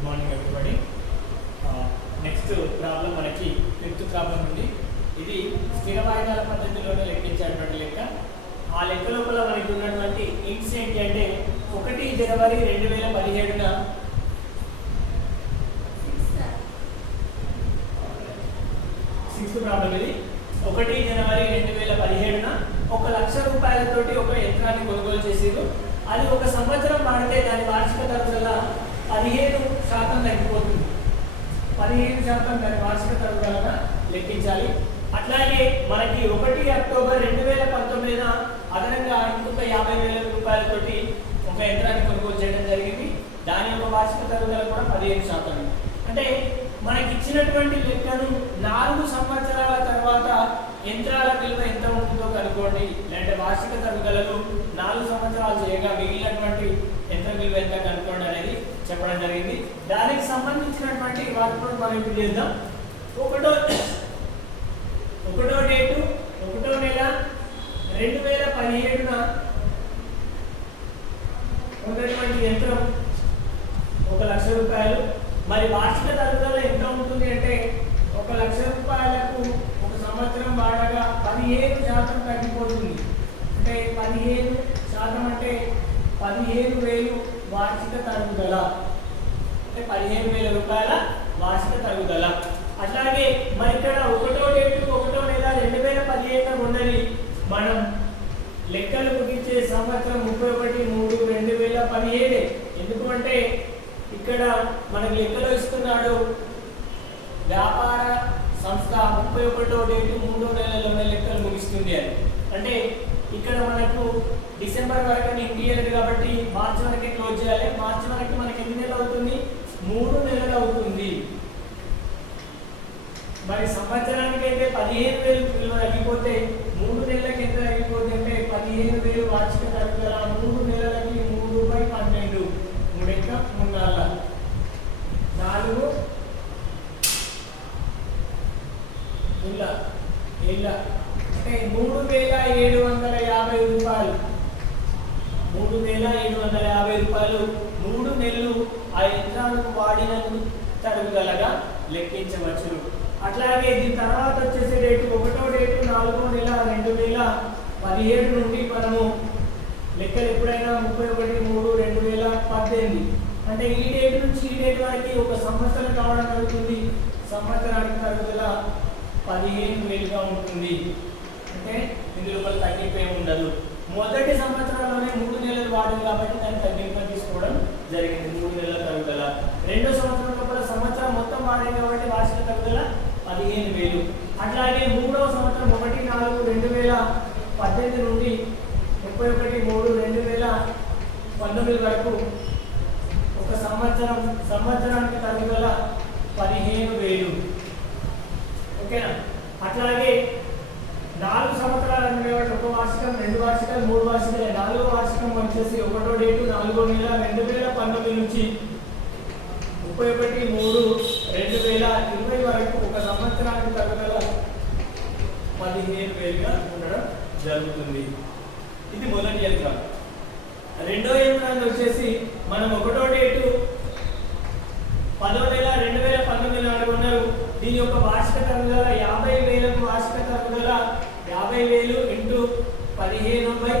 Good morning everybody. Next problem మనకి 5th problem ఉంది. ఇది స్థిర వాయిదాల పద్ధతిలోనే లెక్కించేటువంటి లెక్క. ఆ లెక్క లోపల మనకి ఉన్నటువంటి ఇంట్స్ ఏంటి అంటే 1 జనవరి 2017న 6th ప్రాబ్లం ఇది. 1 జనవరి 2017న 1,00,000 రూపాయలతోటి ఒక యంత్రాన్ని కొనుగోలు చేసారు. అది ఒక సంవత్సరం వాడితే దాని వార్షిక తరుగుదల 15% తగ్గిపోతుంది. 15% దాని వార్షిక తరుగుదలగా లెక్కించాలి. అట్లాగే మనకి 1 అక్టోబర్ 2019న అదనంగా ఇంకొక 50,000 రూపాయలతోటి ఒక యంత్రాన్ని కొనుగోలు చేయడం జరిగింది. దాని యొక్క వార్షిక తరుగుదల కూడా 15%. అంటే మనకి ఇచ్చినటువంటి లెక్కను 4 సంవత్సరాల తర్వాత యంత్రాల విలువ ఎంత ఉంటుందో కనుక్కోండి. లేదంటే వార్షిక తరుగుదలను 4 సంవత్సరాలు చేయగా మిగిలినటువంటి యంత్ర విలువ ఎంత కనుక్కోండి అనేది చెప్పడం జరిగింది. దానికి సంబంధించినటువంటి వాటితో మనం ఇప్పుడు చేద్దాం. ఒకటో డేటు 1వ నెల 2017న ఉన్నటువంటి యంత్రం 1,00,000 రూపాయలు. మరి వార్షిక తరుగుదల ఎంత ఉంటుంది అంటే 1,00,000 రూపాయలకు ఒక సంవత్సరం వాడగా 15% తగ్గిపోతుంది. అంటే 15% అంటే 15,000 వార్షిక తరుగుదల. అంటే 15,000 రూపాయల వార్షిక తరుగుదల. అట్లాగే మరి ఇక్కడ 1వ డేటు 1వ నెల 2017న ఉన్నది. మనం లెక్కలు ముగించే సంవత్సరం 31/3/2017. ఎందుకు అంటే ఇక్కడ మనకి లెక్కలో ఇస్తున్నాడు వ్యాపార సంస్థ 31వ డేటు 3వ నెలలోనే లెక్కలు ముగిస్తుంది అని. అంటే ఇక్కడ మనకు డిసెంబర్ వరకు ఇంటీరియర్ కాబట్టి మార్చి వరకే క్లోజ్ చేయాలి. మార్చి వరకు మనకి ఎన్ని నెలలు అవుతుంది? 3 నెలలు అవుతుంది. మరి సంవత్సరానికి అయితే 15,000 విలువ తగ్గిపోతే 3 నెలలకి ఎంత తగ్గిపోతుంది అంటే 15,000 వార్షిక తరుగుదల. 3 నెలలకి 3/12 3 ఇంకా 3 4 అంటే 3,750 రూపాయలు. 3,750 రూపాయలు 3 నెలలు ఆ యంత్రానికి వాడిన తరుగుదలగా లెక్కించవచ్చు. అట్లాగే దీని తర్వాత వచ్చేసే డేటు 1వ డేటు 4వ నెల 2017 నుండి మనము లెక్కలు ఎప్పుడైనా 31/3/2018. అంటే ఈ డేట్ నుంచి ఈ డేట్ వరకు ఒక సంవత్సరం కావడం జరుగుతుంది. సంవత్సరానికి తరుగుదల 15,000గా ఉంటుంది. అంటే ఇందులో తగ్గింపే ఉండదు. మొదటి సంవత్సరంలోనే 3 నెలలు వాడింది కాబట్టి దాన్ని తగ్గింపు తీసుకోవడం జరిగింది. 3 నెలల తరుగుదల. రెండో సంవత్సరం లోపల సంవత్సరం మొత్తం వాడింది కాబట్టి వార్షిక తరుగుదల 15,000. అట్లాగే 3వ సంవత్సరం 1/4/2018 నుండి 31/3/2019 వరకు ఒక సంవత్సరానికి తరుగుదల 15,000. ఓకేనా? అట్లాగే 4 సంవత్సరాలు అంటే ఒక వార్షికం, 2 వార్షికాలు, 3 వార్షికాలు. 4వ వార్షికం వచ్చేసి 1వ డేటు 4వ నెల 2019 నుంచి 31/3/2020 వరకు ఒక సంవత్సరానికి తరుగుదల 15,000గా ఉండడం జరుగుతుంది. ఇది మొదటి యంత్రం. రెండో యంత్రాన్ని వచ్చేసి మనం 1వ డేటు 10వ నెల 2019 నాడు ఉన్నారు. దీని యొక్క వార్షిక తరుగుదల 50,000కు వార్షిక తరుగుదల 50,000 ఇంటూ 15/100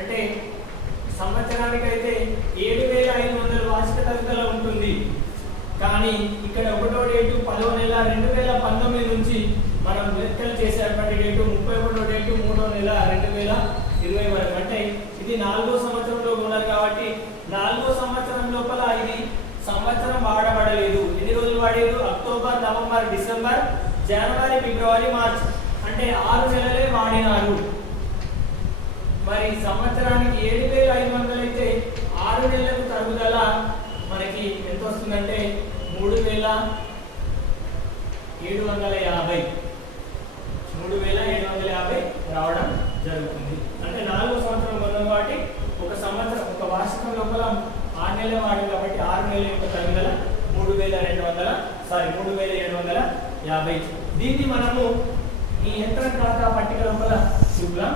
అంటే సంవత్సరానికి అయితే 7,500 వార్షిక తరుగుదల ఉంటుంది. కానీ ఇక్కడ 1వ డేటు 10వ నెల 2019 నుంచి మనం లెక్కలు చేసేటువంటి డేటు 31వ డేటు 3వ నెల 2020 వరకు. అంటే ఇది 4వ సంవత్సరంలో ఉన్నారు కాబట్టి 4వ సంవత్సరం లోపల ఇది సంవత్సరం వాడబడలేదు. ఎన్ని రోజులు వాడేది? అక్టోబర్, నవంబర్, డిసెంబర్, జనవరి, ఫిబ్రవరి, మార్చ్. అంటే 6 నెలలే వాడినారు. మరి సంవత్సరానికి 7,500 అయితే 6 నెలలకు తరుగుదల మనకి ఎంత వస్తుందంటే 3,750 రావడం జరుగుతుంది. అంటే 4వ సంవత్సరం కొన్నాం కాబట్టి ఒక సంవత్సరం ఒక వార్షికం లోపల 6 నెలలు వాడింది కాబట్టి 6 నెలల యొక్క తరుగుదల 3,750. దీన్ని మనము ఈ యంత్రం ఖాతా పట్టిక లోపల చూద్దాం.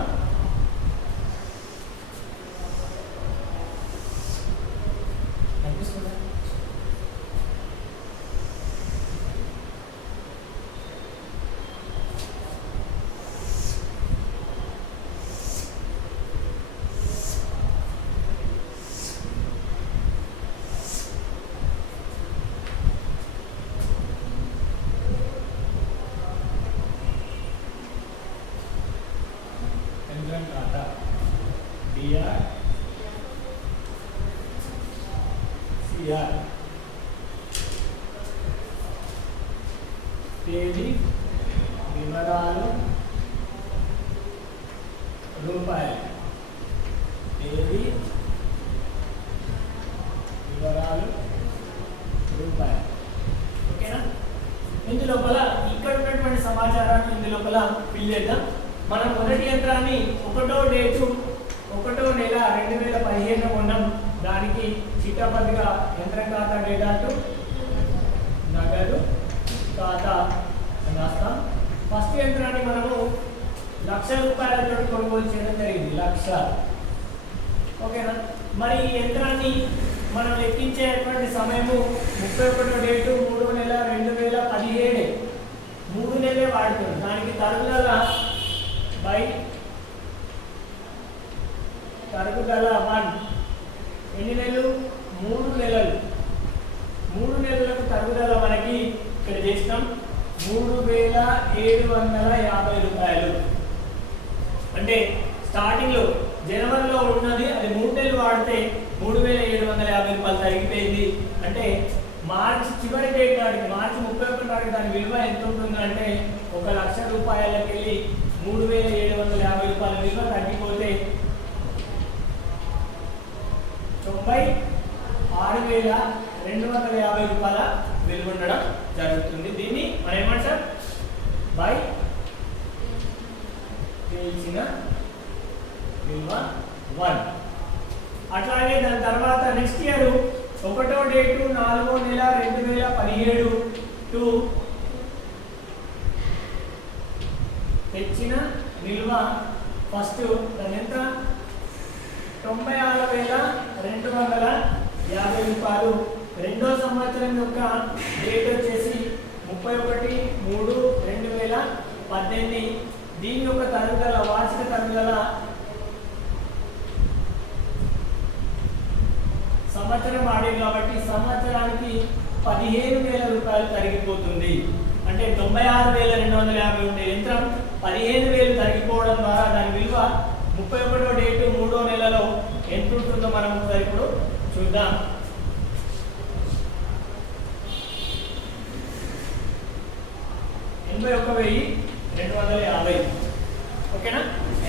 ఖాతా డిఆర్ సిఆర్ తేదీ వివరాలు రూపాయలు తేదీ వివరాలు రూపాయలు ఓకేనా ఇందులోపల ఇక్కడ ఉన్నటువంటి సమాచారాన్ని ఇందులోపల ఫిల్ చేద్దాం మనం మొదటి యంత్రాన్ని 1వ డేటు 1వ నెల 2015 కొన్నాం దానికి చిట్టపద్దిగా యంత్రం ఖాతా డేటా టు నగదు ఖాతా రాస్తాం ఫస్ట్ యంత్రాన్ని మనము 1,00,000 రూపాయలతో కొనుగోలు చేయడం జరిగింది 1,00,000 ఓకేనా మరి ఈ యంత్రాన్ని మనం లెక్కించేటువంటి సమయము 31వ డేటు 3వ నెల 2017 3 నెలలే వాడుతుంది దానికి తరుగుదల బై తరుగుదల 1 ఎన్ని నెలలు 3 నెలలు 3 నెలలకు తరుగుదల మనకి ఇక్కడ చేస్తాం 3,750 రూపాయలు అంటే స్టార్టింగ్ లో జనవరిలో ఉన్నది అది 3 నెలలు వాడితే 3,750 రూపాయలు తగ్గిపోయింది అంటే మార్చి చివరి డేట్ నాటికి మార్చి 31 నాటికి దాని విలువ ఎంత ఉంటుందంటే 1,00,000 రూపాయలకి వెళ్ళి 3,750 రూపాయల విలువ తగ్గిపోతే 96,250 రూపాయల విలువ ఉండడం జరుగుతుంది దీన్ని మనం ఏమంటాం బై తెలిసిన విలువ 1 అట్లాగే దాని తర్వాత నెక్స్ట్ ఇయర్ 1వ డేటు 4వ నెల 2017 టు తెచ్చిన విలువ ఫస్ట్ దాని ఎంత 96,250 రూపాయలు రెండో సంవత్సరం యొక్క డేట్ వచ్చేసి 31/3/2018 దీని యొక్క తరుగుదల వార్షిక తరుగుదల సంవత్సరం ఆడేది కాబట్టి సంవత్సరానికి 15,000 రూపాయలు తరిగిపోతుంది అంటే 96,250 ఉండే యంత్రం 15,000 తరిగిపోవడం ద్వారా దాని విలువ 31వ డేటు 3వ నెలలో ఎంత ఉంటుందో మనం ఒకసారి ఇప్పుడు చూద్దాం 81,250 ఓకేనా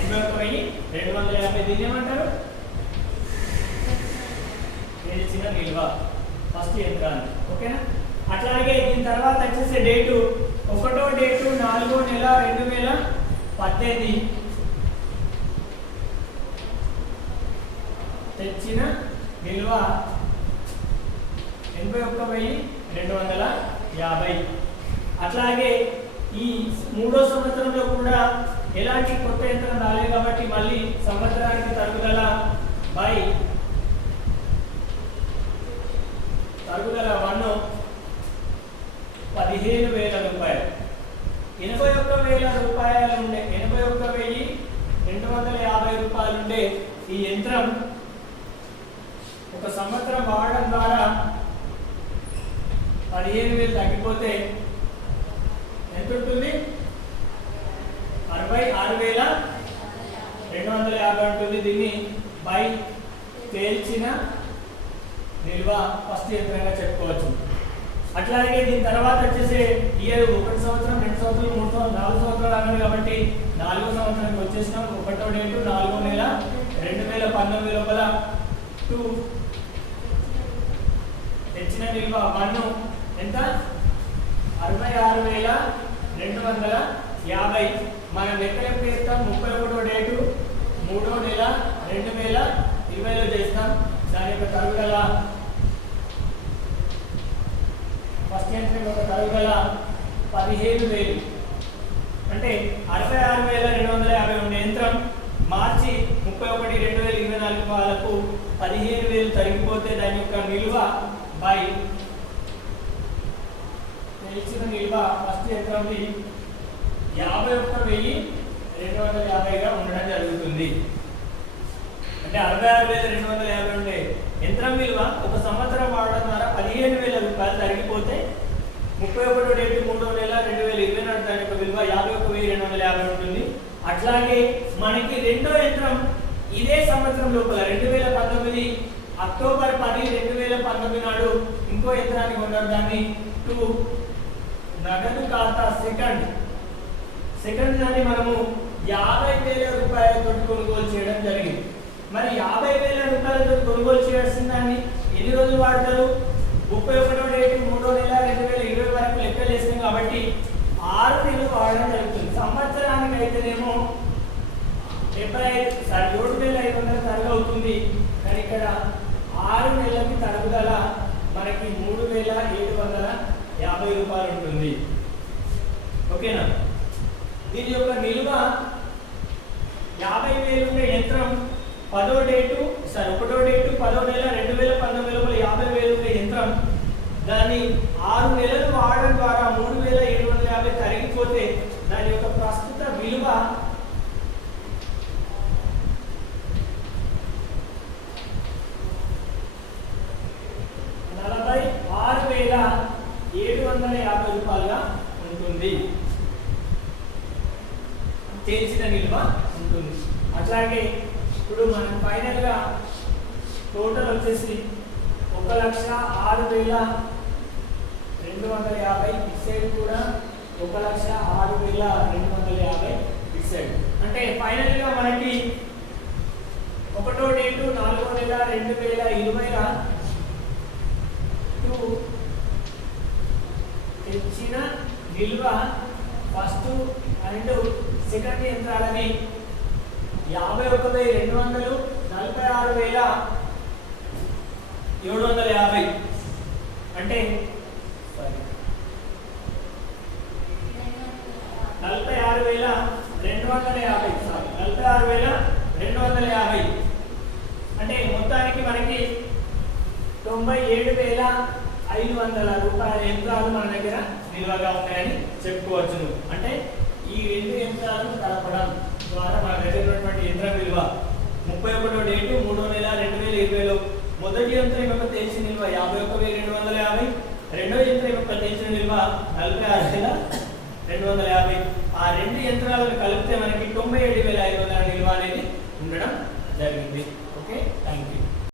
81,250 దీన్ని ఏమంటారు తెలిసిన విలువ ఫస్ట్ యంత్రాన్ని ఓకేనా అట్లాగే దీని తర్వాత వచ్చేసే డేటు 1వ డేటు 4వ నెల 2018 తెచ్చిన విలువ 81,250 అట్లాగే ఈ మూడో సంవత్సరంలో కూడా ఎలాంటి కొత్త యంత్రం రాలేదు కాబట్టి మళ్ళీ సంవత్సరానికి తరుగుదల బై తరుగుదల 1 15,000 రూపాయలు 81,000 రూపాయలు ఉండే 81,250 రూపాయలు ఉండే ఈ యంత్రం ఒక సంవత్సరం వాడడం ద్వారా 15,000 తగ్గిపోతే ఎంత ఉంటుంది 66,250 ఉంటుంది దీన్ని బై తేల్చిన నిల్వ ఫస్ట్ యంత్రంగా చెప్పుకోవచ్చు అట్లాగే దీని తర్వాత వచ్చేసి ఇయర్ 1 సంవత్సరం 2 సంవత్సరాలు 3 సంవత్సరాలు 4 సంవత్సరాలు అన్నది కాబట్టి 4వ సంవత్సరానికి వచ్చేసినాం 1వ డేటు 4వ నెల 2019 లోపల 2 తెచ్చిన నిల్వ 1 ఎంత 66,250 మనం లెక్క చేస్తాం 31వ డేటు 3వ నెల 2020లో చేస్తాం దాని యొక్క తరుగుదల ఫస్ట్ యంత్రం యొక్క తరుగుదల 15,000 అంటే 66,250 ఉండే యంత్రం మార్చి 31/2024 వాళ్ళకు 15,000 తరిగిపోతే దాని యొక్క విలువ బై తెలిసిన నిల్వ ఫస్ట్ యంత్రంది 51,250గా ఉండడం జరుగుతుంది. అంటే 66,250 ఉండే యంత్రం విలువ ఒక సంవత్సరం వాడడం ద్వారా 15,000 రూపాయలు తరిగిపోతే 31 డేట్ 3వ నెల 2020 నాడు దాని యొక్క విలువ 51,250 ఉంటుంది. అట్లాగే మనకి రెండో యంత్రం ఇదే సంవత్సరం లోపల 2019 అక్టోబర్ 10, 2019 నాడు ఇంకో యంత్రాన్ని కొన్నారు. దాన్ని నగదు ఖాతా సెకండ్ దాన్ని మనము 50,000 రూపాయలతో కొనుగోలు చేయడం జరిగింది. మరి 50,000 రూపాయలతో కొనుగోలు చేయాల్సిన దాన్ని ఎన్ని రోజులు వాడతారు? 31వ డేట్ 3వ నెల 2020 వరకు లెక్క చేస్తాం కాబట్టి 6 నెలలు వాడడం జరుగుతుంది. సంవత్సరానికి అయితేనేమో 7,500 తరుగు అవుతుంది. కానీ ఇక్కడ 6 నెలలకి తరుగుదల మనకి 3,750 రూపాయలు ఉంటుంది. ఓకేనా? దీని యొక్క నిల్వ 50,000 ఉండే యంత్రం 1వ డేట్ 10వ నెల 2019 లోపల 50,000 ఉండే యంత్రం దాన్ని 6 నెలలు వాడడం ద్వారా 3,750 తరిగిపోతే దాని యొక్క ప్రస్తుత విలువ 46,750 రూపాయలుగా ఉంటుంది. తెలిసిన నిల్వ ఉంటుంది. అట్లాగే ఇప్పుడు మనం ఫైనల్ గా టోటల్ వచ్చేసి 1,06,250 ఫిక్సెడ్ కూడా 1,06,250 ఫిక్సెడ్. అంటే ఫైనల్ గా మనకి 1వ డేట్ 4వ నెల 2020 తెచ్చిన నిల్వ ఫస్ట్ అండ్ సెకండ్ యంత్రాలని 51,200, 46,750 అంటే 46,250 అంటే మొత్తానికి మనకి 97,500 రూపాయల యంత్రాలు మన దగ్గర నిల్వగా ఉన్నాయని చెప్పుకోవచ్చు. అంటే ఈ రెండు యంత్రాలను కలపడం ద్వారా మన దగ్గర ఉన్నటువంటి యంత్రం విలువ 31వ డేటు 3వ నెల 2020లో మొదటి యంత్రం యొక్క తెలిసిన నిల్వ 51,250, రెండో యంత్రం యొక్క తెలిసిన నిల్వ 46,250. ఆ రెండు యంత్రాలను కలిపితే మనకి 97,500 నిల్వ అనేది ఉండడం జరిగింది.